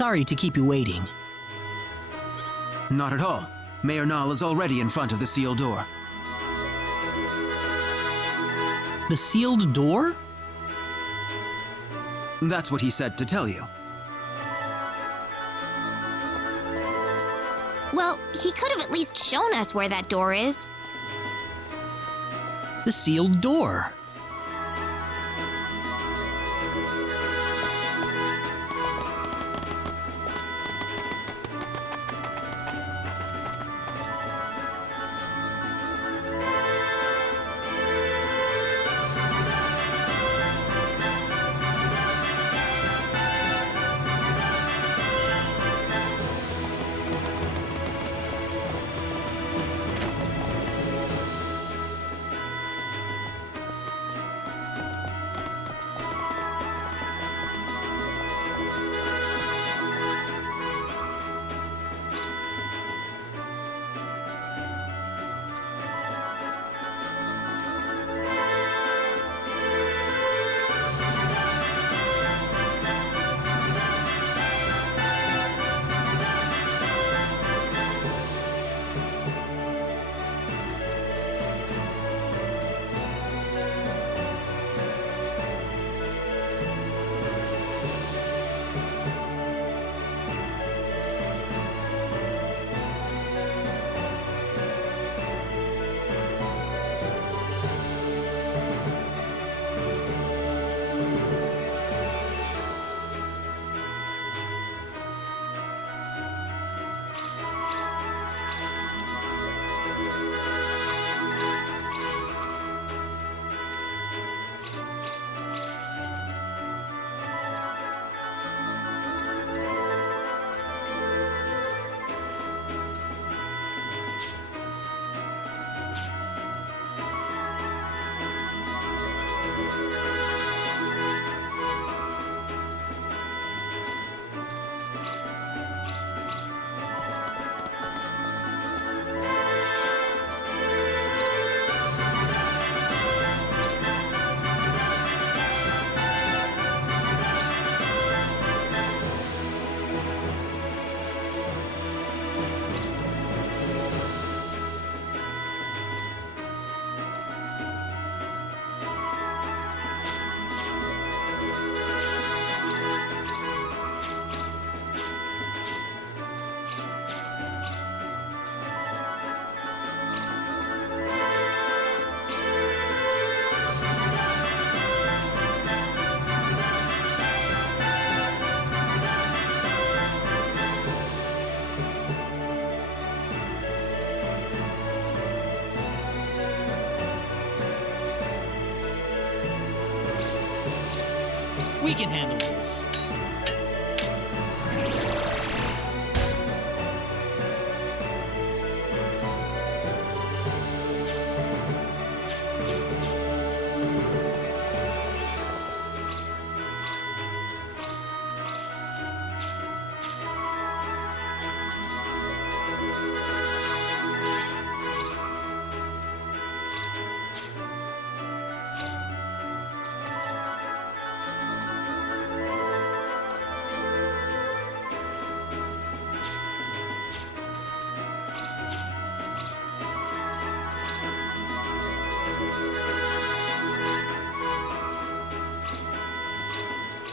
Sorry to keep you waiting. Not at all. Mayor Nall is already in front of the sealed door. The sealed door? That's what he said to tell you. Well, he could have at least shown us where that door is. The sealed door. We can handle this.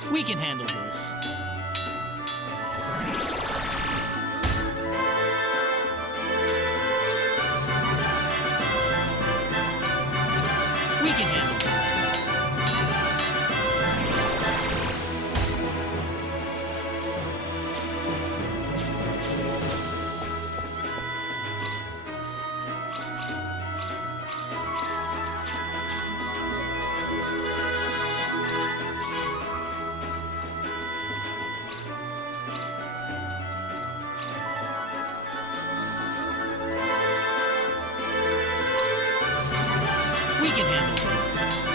We can handle this. We can handle this. We can handle this.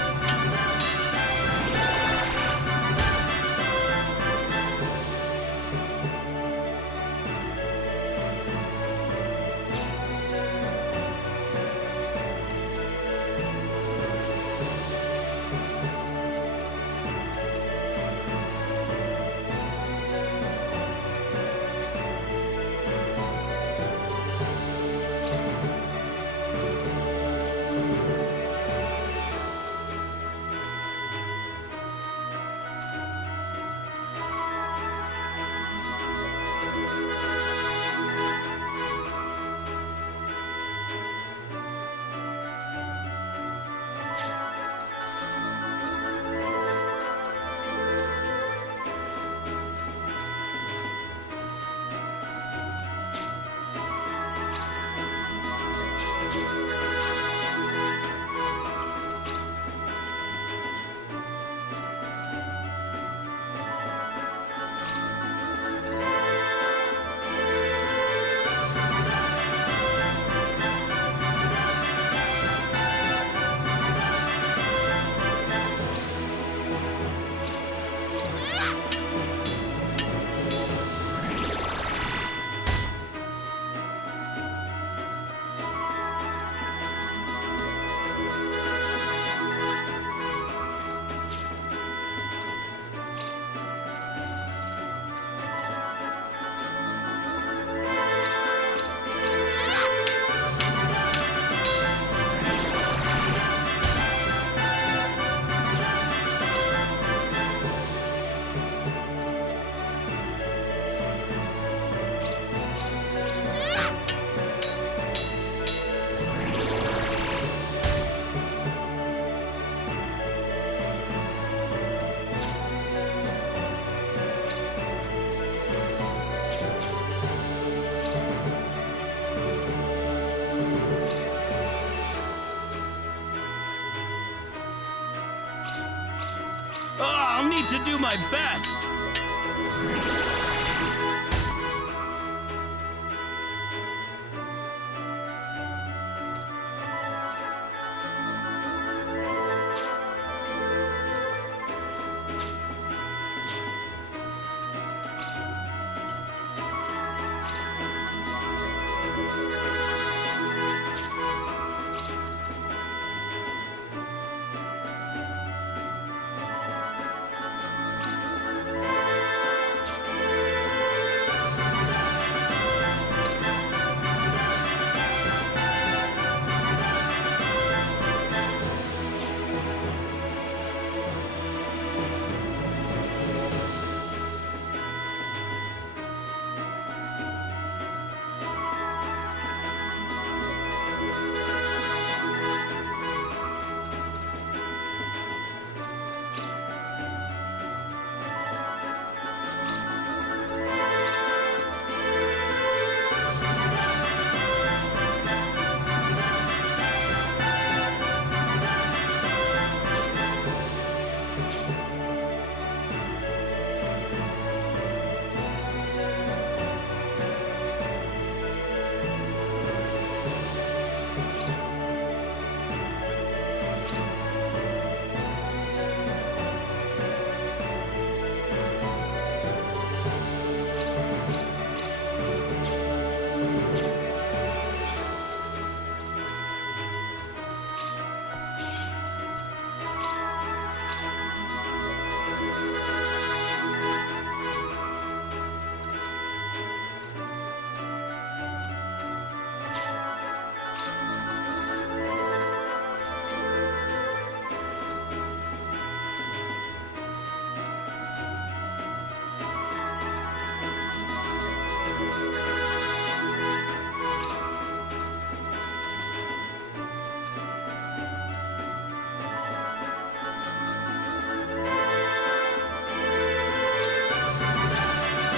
to do my best.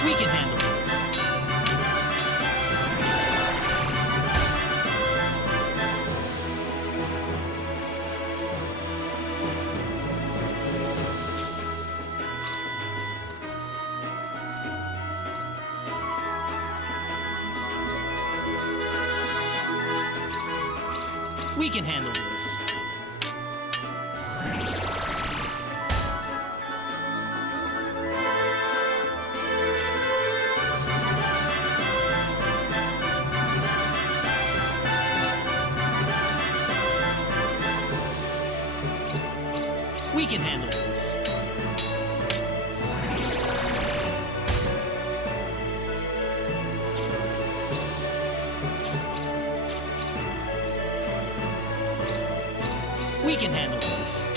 We can handle this. We can handle this. We can handle this. We can handle this.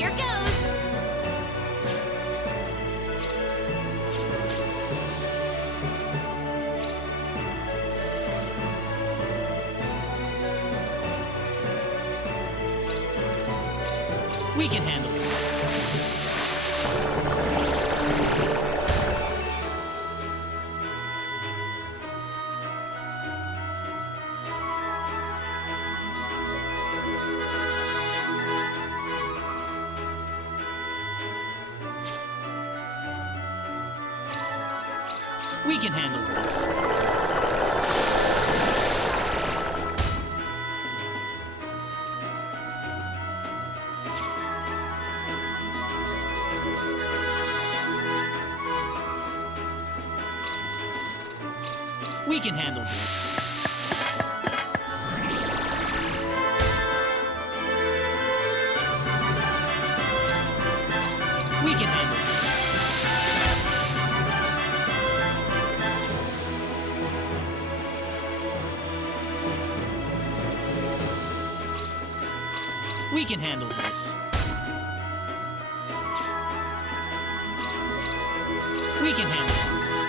Here goes. We can handle this. We can handle this. We can handle this. We can handle this. We can handle this. We can handle this.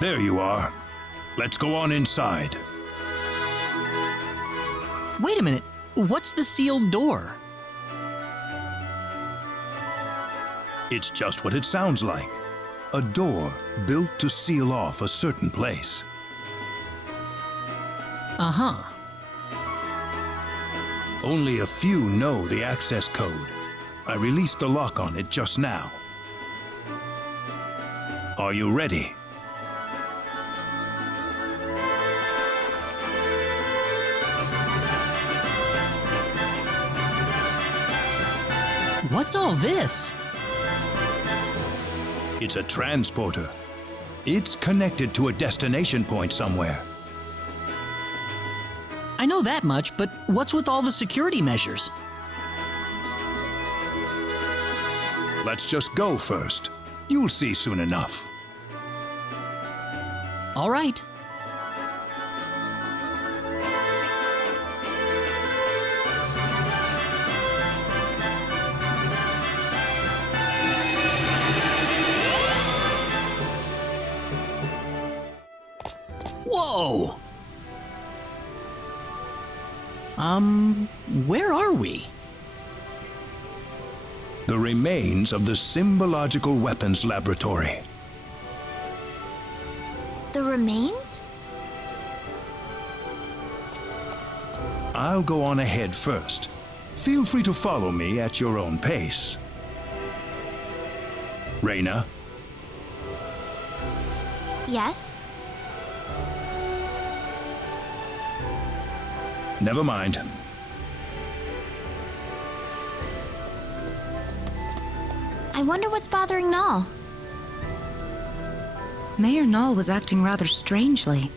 There you are. Let's go on inside. Wait a minute. What's the sealed door? It's just what it sounds like. A door built to seal off a certain place. Uh-huh. Only a few know the access code. I released the lock on it just now. Are you ready? What's all this? It's a transporter. It's connected to a destination point somewhere. I know that much, but what's with all the security measures? Let's just go first. You'll see soon enough. All right. Whoa! Where are we? The remains of the Symbological Weapons Laboratory. The remains? I'll go on ahead first. Feel free to follow me at your own pace. Reyna, Yes? never mind. I wonder what's bothering Null. Mayor Null was acting rather strangely.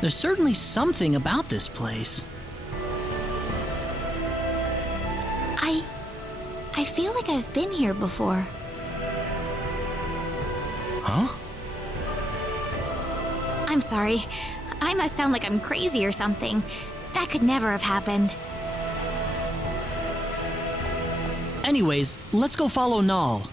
There's certainly something about this place. I feel like I've been here before. Huh? I'm sorry. I must sound like I'm crazy or something. That could never have happened. Anyways, let's go follow Null.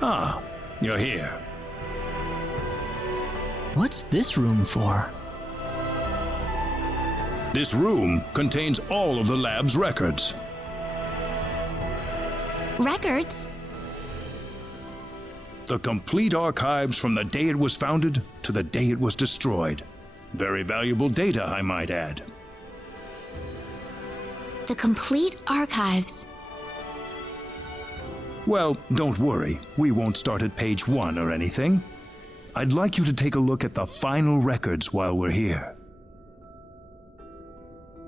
Ah, you're here. What's this room for? This room contains all of the lab's records. Records? The complete archives from the day it was founded to the day it was destroyed. Very valuable data, I might add. The complete archives. Well, don't worry. We won't start at page 1 or anything. I'd like you to take a look at the final records while we're here.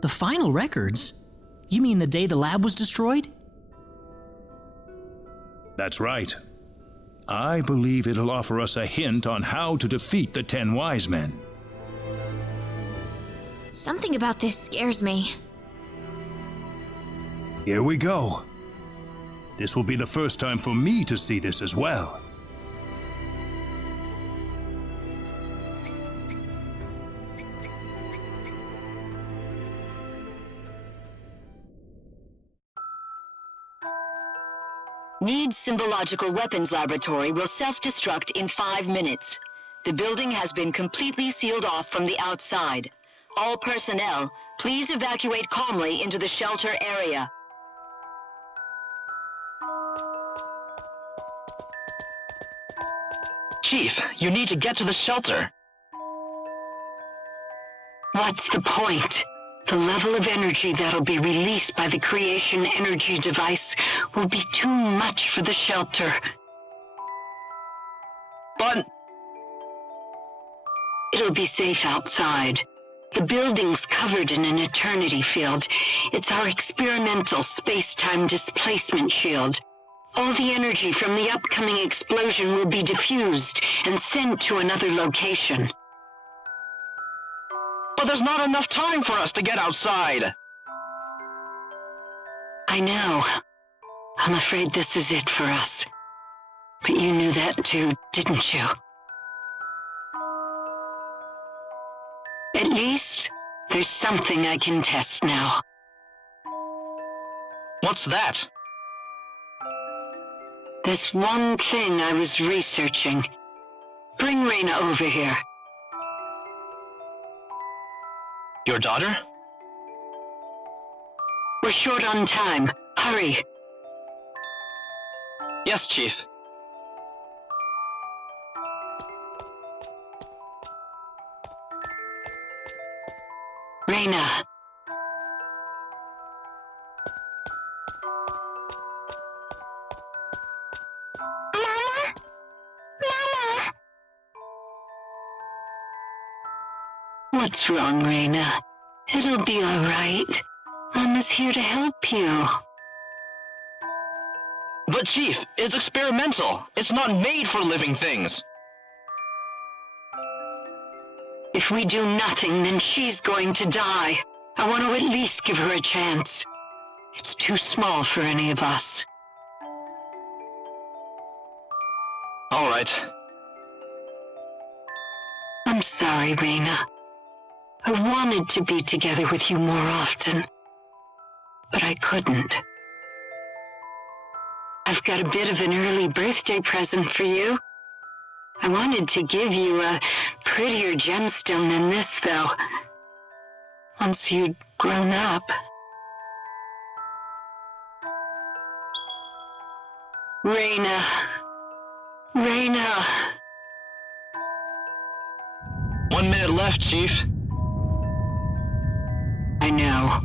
The final records? You mean the day the lab was destroyed? That's right. I believe it'll offer us a hint on how to defeat the 10 Wise Men. Something about this scares me. Here we go. This will be the first time for me to see this as well. Need's Symbological Weapons Laboratory will self-destruct in 5 minutes. The building has been completely sealed off from the outside. All personnel, please evacuate calmly into the shelter area. Chief, you need to get to the shelter. What's the point? The level of energy that'll be released by the creation energy device will be too much for the shelter. But It'll be safe outside. The building's covered in an eternity field. It's our experimental space-time displacement shield. All the energy from the upcoming explosion will be diffused and sent to another location. there's not enough time for us to get outside. I know. I'm afraid this is it for us. But you knew that too, didn't you? At least, there's something I can test now. What's that? There's one thing I was researching. Bring Reyna over here. Your daughter? We're short on time. Hurry. Yes, Chief. Reyna. Mama? Mama? What's wrong, Reyna? It'll be all right. Mama's here to help you. But Chief, it's experimental. It's not made for living things. If we do nothing, then she's going to die. I want to at least give her a chance. It's too small for any of us. All right. I'm sorry, Reyna. I wanted to be together with you more often, but I couldn't. I've got a bit of an early birthday present for you. I wanted to give you a prettier gemstone than this, though. Once you'd grown up. Reyna. Reyna. 1 minute left, Chief. I know.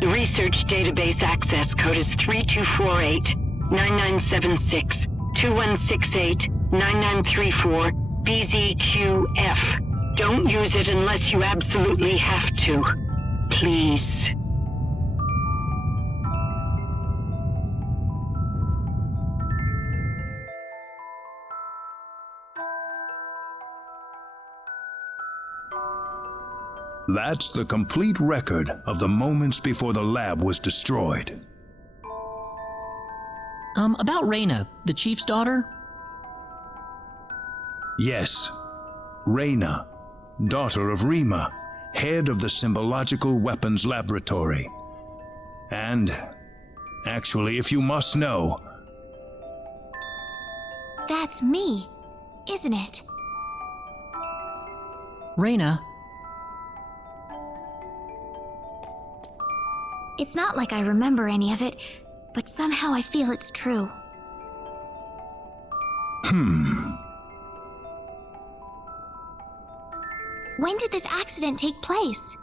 The research database access code is 3248-9976-2168-9934-BZQF. Don't use it unless you absolutely have to. Please. That's the complete record of the moments before the lab was destroyed. About Reyna, the chief's daughter? Yes, Reyna, daughter of Rima, head of the Symbological Weapons Laboratory. And Actually, if you must know, That's me, isn't it? Reyna, It's not like I remember any of it, but somehow I feel it's true. When did this accident take place?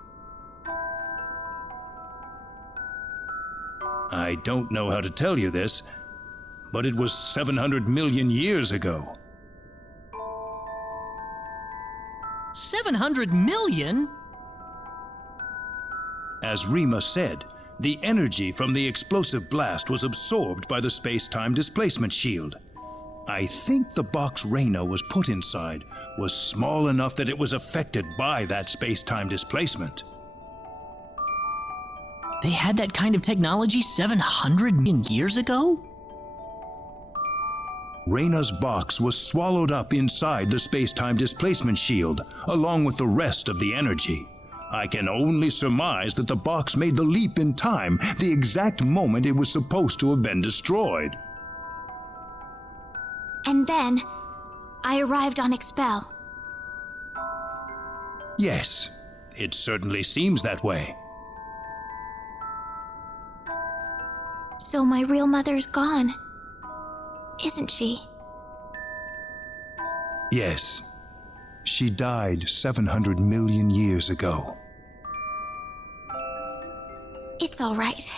I don't know how to tell you this, but it was 700 million years ago. 700 million? As Rima said, the energy from the explosive blast was absorbed by the space-time displacement shield. I think the box Reyna was put inside was small enough that it was affected by that space-time displacement. They had that kind of technology 700 million years ago? Reyna's box was swallowed up inside the space-time displacement shield, along with the rest of the energy. I can only surmise that the box made the leap in time the exact moment it was supposed to have been destroyed. And then, I arrived on Expel. Yes, it certainly seems that way. So my real mother's gone, isn't she? Yes, she died 700 million years ago. It's all right.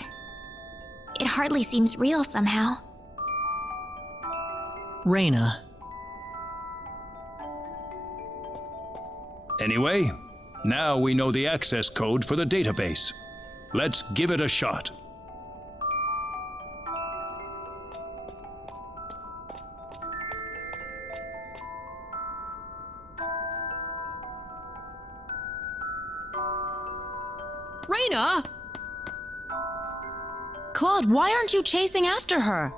It hardly seems real somehow. Reyna, Anyway, now we know the access code for the database. Let's give it a shot. Reyna! Claude, why aren't you chasing after her?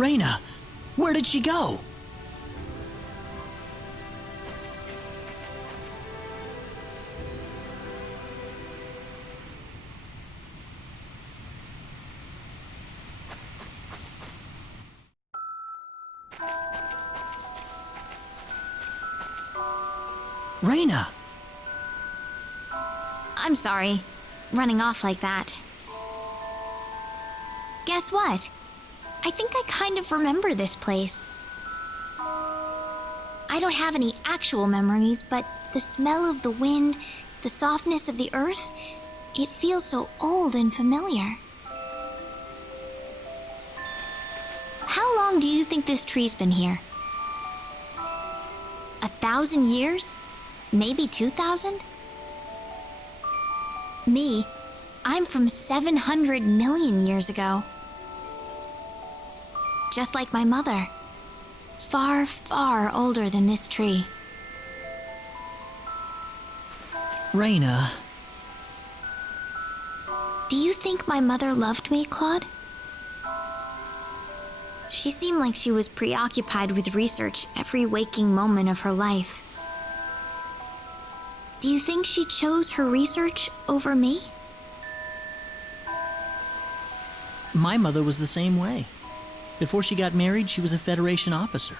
Reyna, where did she go? Reyna! I'm sorry, running off like that. Guess what? I think I kind of remember this place. I don't have any actual memories, but the smell of the wind, the softness of the earth, it feels so old and familiar. How long do you think this tree's been here? 1,000 years? Maybe 2,000? Me, I'm from 700 million years ago. Just like my mother. Far, far older than this tree. Reyna, Do you think my mother loved me, Claude? She seemed like she was preoccupied with research every waking moment of her life. Do you think she chose her research over me? My mother was the same way. Before she got married, she was a Federation officer.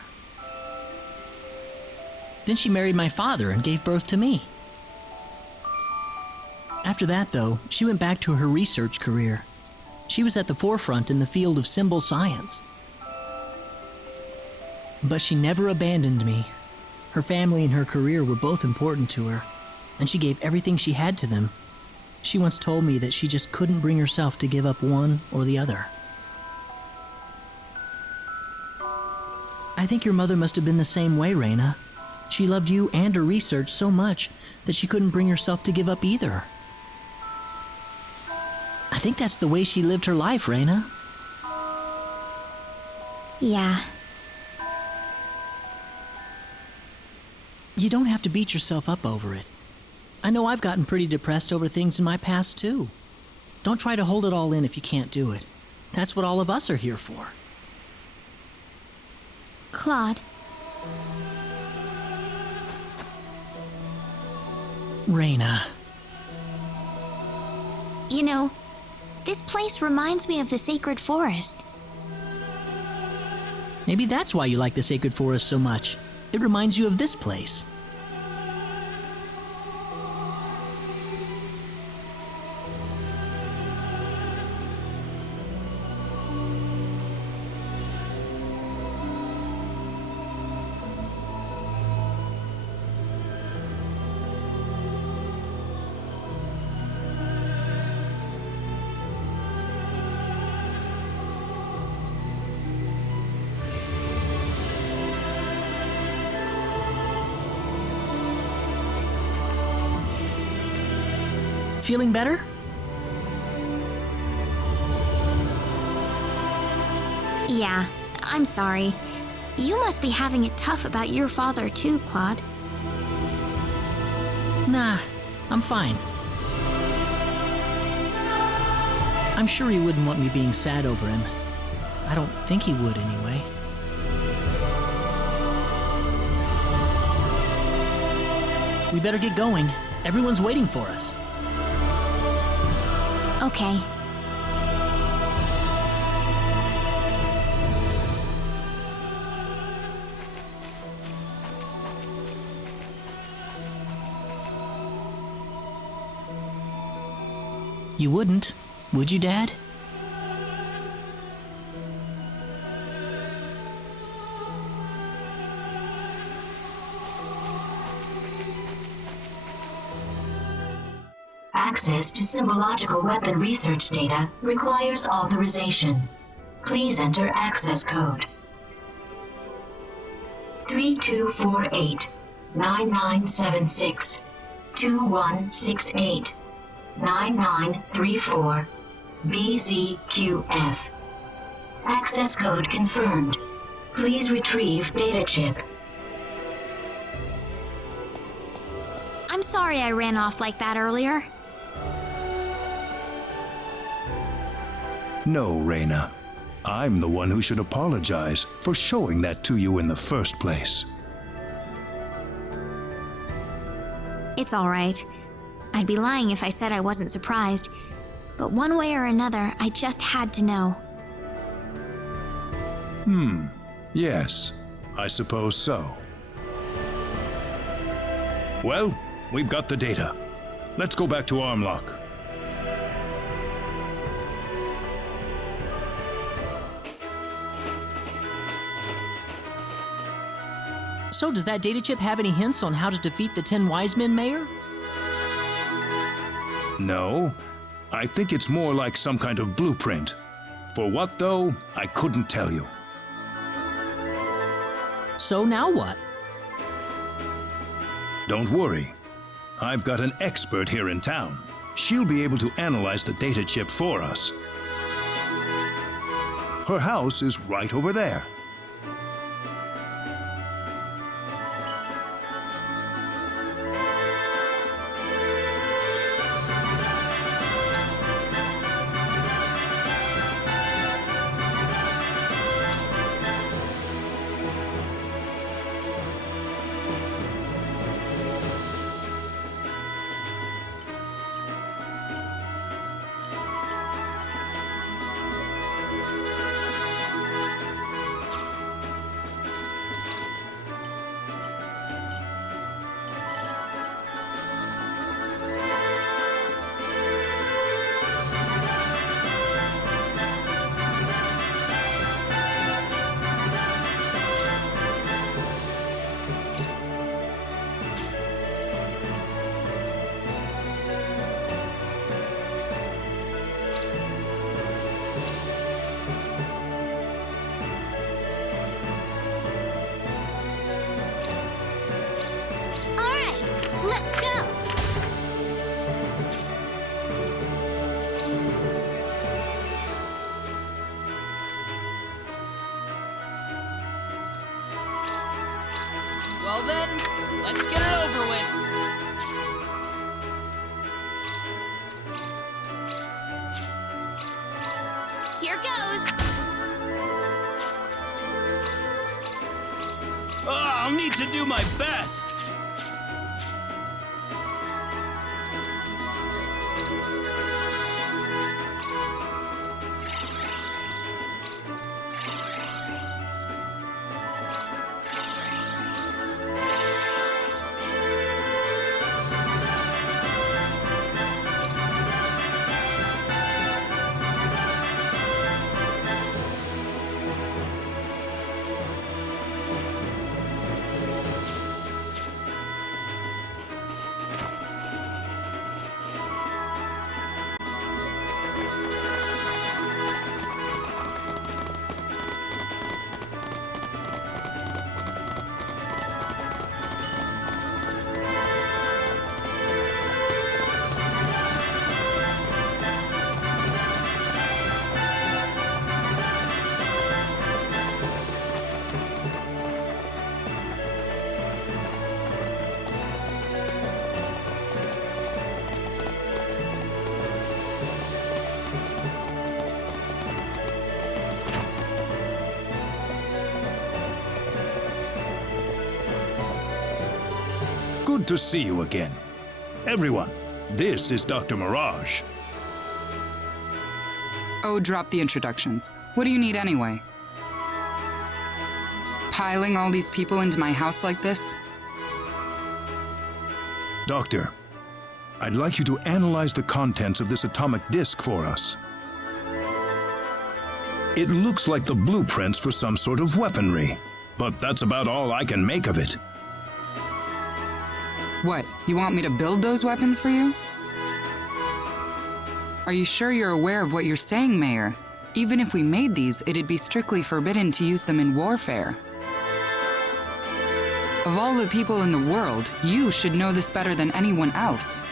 Then she married my father and gave birth to me. After that, though, she went back to her research career. She was at the forefront in the field of symbol science. But she never abandoned me. Her family and her career were both important to her, and she gave everything she had to them. She once told me that she just couldn't bring herself to give up one or the other. I think your mother must have been the same way, Reyna. She loved you and her research so much that she couldn't bring herself to give up either. I think that's the way she lived her life, Reyna. Yeah. You don't have to beat yourself up over it. I know I've gotten pretty depressed over things in my past, too. Don't try to hold it all in if you can't do it. That's what all of us are here for. Claude, Reyna. you know, this place reminds me of the Sacred Forest. Maybe that's why you like the Sacred Forest so much. It reminds you of this place. Feeling better? Yeah, I'm sorry. You must be having it tough about your father too, Claude. Nah, I'm fine. I'm sure he wouldn't want me being sad over him. I don't think he would anyway. We better get going. Everyone's waiting for us. Okay. You wouldn't, would you, Dad? Access to symbological weapon research data requires authorization. Please enter access code 3248 9976 2168 9934 BZQF. Access code confirmed. Please retrieve data chip. I'm sorry I ran off like that earlier. No, Reyna. I'm the one who should apologize for showing that to you in the first place. It's all right. I'd be lying if I said I wasn't surprised. But one way or another, I just had to know. Yes, I suppose so. Well, we've got the data. Let's go back to Armlock. So does that data chip have any hints on how to defeat the 10 Wise Men, Mayor? No, I think it's more like some kind of blueprint. For what, though, I couldn't tell you. So now what? Don't worry. I've got an expert here in town. She'll be able to analyze the data chip for us. Her house is right over there. Let's go! Well then, let's get it over with. Here goes! I'll need to do my best. Good to see you again. Everyone, this is Dr. Mirage. Oh, drop the introductions. What do you need anyway? Piling all these people into my house like this? Doctor, I'd like you to analyze the contents of this atomic disk for us. It looks like the blueprints for some sort of weaponry, but that's about all I can make of it. What, you want me to build those weapons for you? Are you sure you're aware of what you're saying, Mayor? Even if we made these, it'd be strictly forbidden to use them in warfare. Of all the people in the world, you should know this better than anyone else.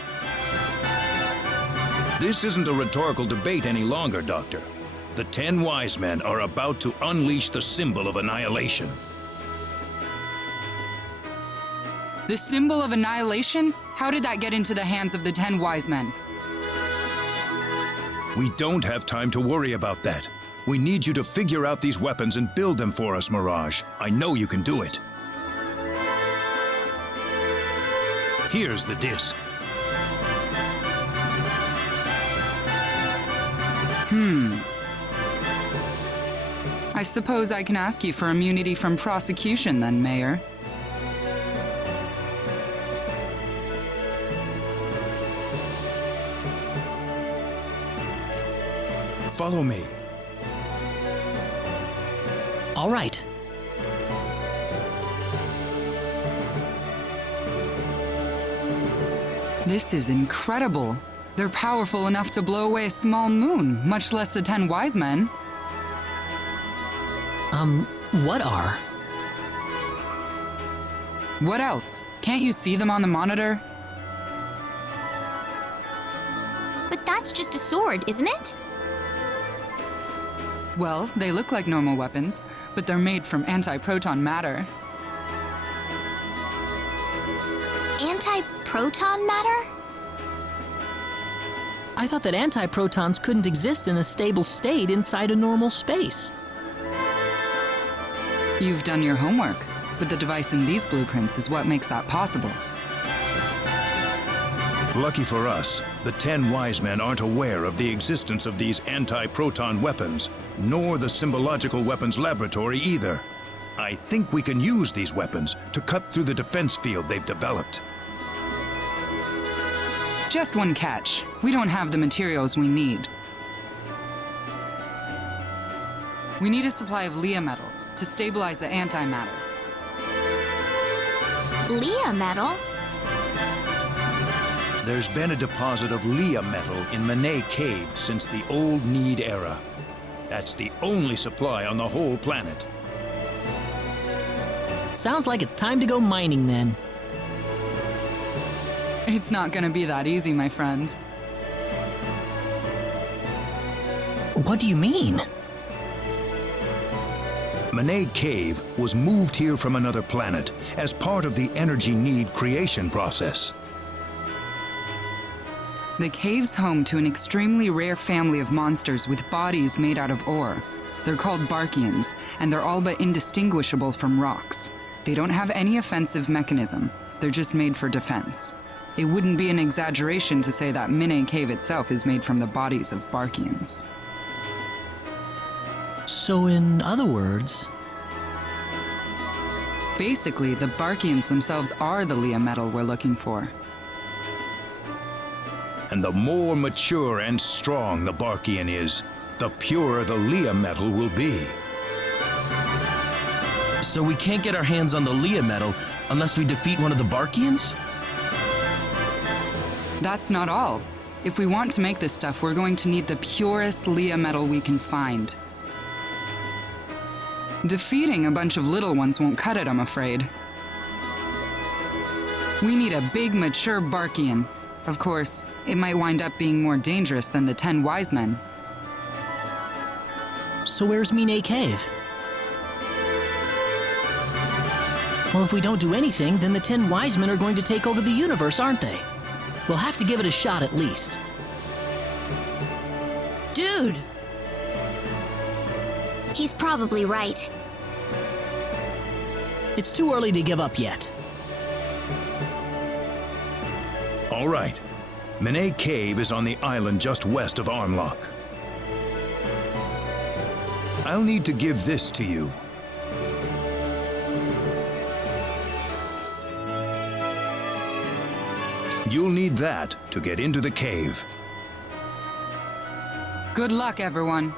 This isn't a rhetorical debate any longer, Doctor. The 10 Wise Men are about to unleash the symbol of annihilation. The symbol of annihilation? How did that get into the hands of the 10 Wise Men? We don't have time to worry about that. We need you to figure out these weapons and build them for us, Mirage. I know you can do it. Here's the disc. I suppose I can ask you for immunity from prosecution then, Mayor. Follow me. All right. This is incredible. They're powerful enough to blow away a small moon, much less the 10 Wise Men. What are? What else? Can't you see them on the monitor? But that's just a sword, isn't it? Well, they look like normal weapons, but they're made from anti-proton matter. Anti-proton matter? I thought that antiprotons couldn't exist in a stable state inside a normal space. You've done your homework, but the device in these blueprints is what makes that possible. Lucky for us, the 10 Wise Men aren't aware of the existence of these anti-proton weapons, nor the Symbological Weapons Laboratory either. I think we can use these weapons to cut through the defense field they've developed. Just one catch. We don't have the materials we need. We need a supply of Leah metal to stabilize the antimatter. Leah metal? There's been a deposit of Leah metal in Manet Cave since the Old Need era. That's the only supply on the whole planet. Sounds like it's time to go mining then. It's not gonna be that easy, my friend. What do you mean? Manay Cave was moved here from another planet as part of the energy need creation process. The cave's home to an extremely rare family of monsters with bodies made out of ore. They're called Barkians, and they're all but indistinguishable from rocks. They don't have any offensive mechanism. They're just made for defense. It wouldn't be an exaggeration to say that Manay Cave itself is made from the bodies of Barkians. So, in other words, basically, the Barkians themselves are the Leah metal we're looking for. And the more mature and strong the Barkian is, the purer the Leah metal will be. So we can't get our hands on the Leah metal unless we defeat one of the Barkians? That's not all. If we want to make this stuff, we're going to need the purest Leah metal we can find. Defeating a bunch of little ones won't cut it, I'm afraid. We need a big, mature Barkian. Of course, it might wind up being more dangerous than the 10 wise men. so where's Manay Cave? Well, if we don't do anything, then the 10 wise men are going to take over the universe, aren't they? We'll have to give it a shot at least. Dude! He's probably right. It's too early to give up yet. All right. Manay Cave is on the island just west of Armlock. I'll need to give this to you. You'll need that to get into the cave. Good luck, everyone.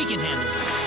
We can handle this.